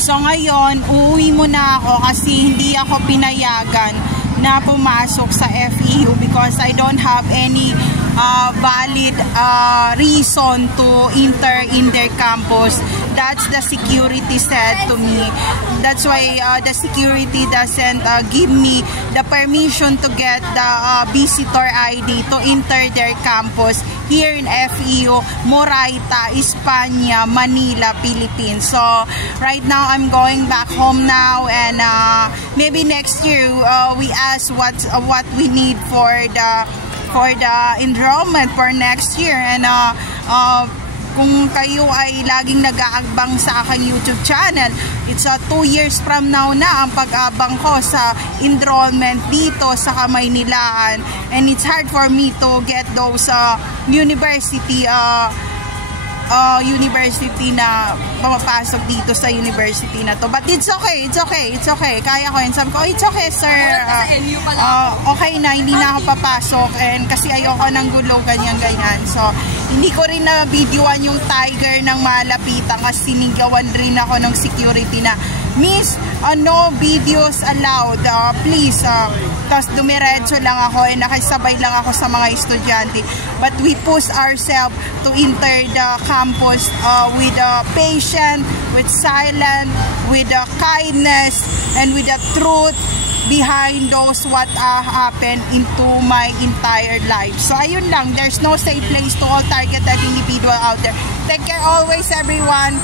So ngayon, uuwi muna ako kasi hindi ako pinayagan na pumasok sa FEU because I don't have any valid reason to enter in their campus. That's the security said to me. That's why the security doesn't give me the permission to get the visitor ID to enter their campus here in FEU, Moraita, Espanya, Manila, Philippines. So right now I'm going back home now, and maybe next year we ask what we need for the enrollment for next year. And kung kayo ay laging nag-aabang sa aking YouTube channel, it's 2 years from now na ang pag-abang ko sa enrollment dito sa Kamaynilaan, and it's hard for me to get those university na pumapasok dito sa university na to. But it's okay, kaya ko. And sabi ko, it's okay sir, okay na, hindi na ako papasok, and kasi ayoko ng gulo, ganyan. So hindi ko rin na videoan yung tiger ng malapitan kasi sinigawan rin ako ng security na, Miss, no videos allowed, please. Tapos dumiretso lang ako, and nakisabay lang ako sa mga estudyante. But we push ourselves to enter the campus with patience, with silence, with kindness, and with the truth behind those what happened into my entire life. So ayun lang, there's no safe place to all targeted individual out there. Take care always everyone.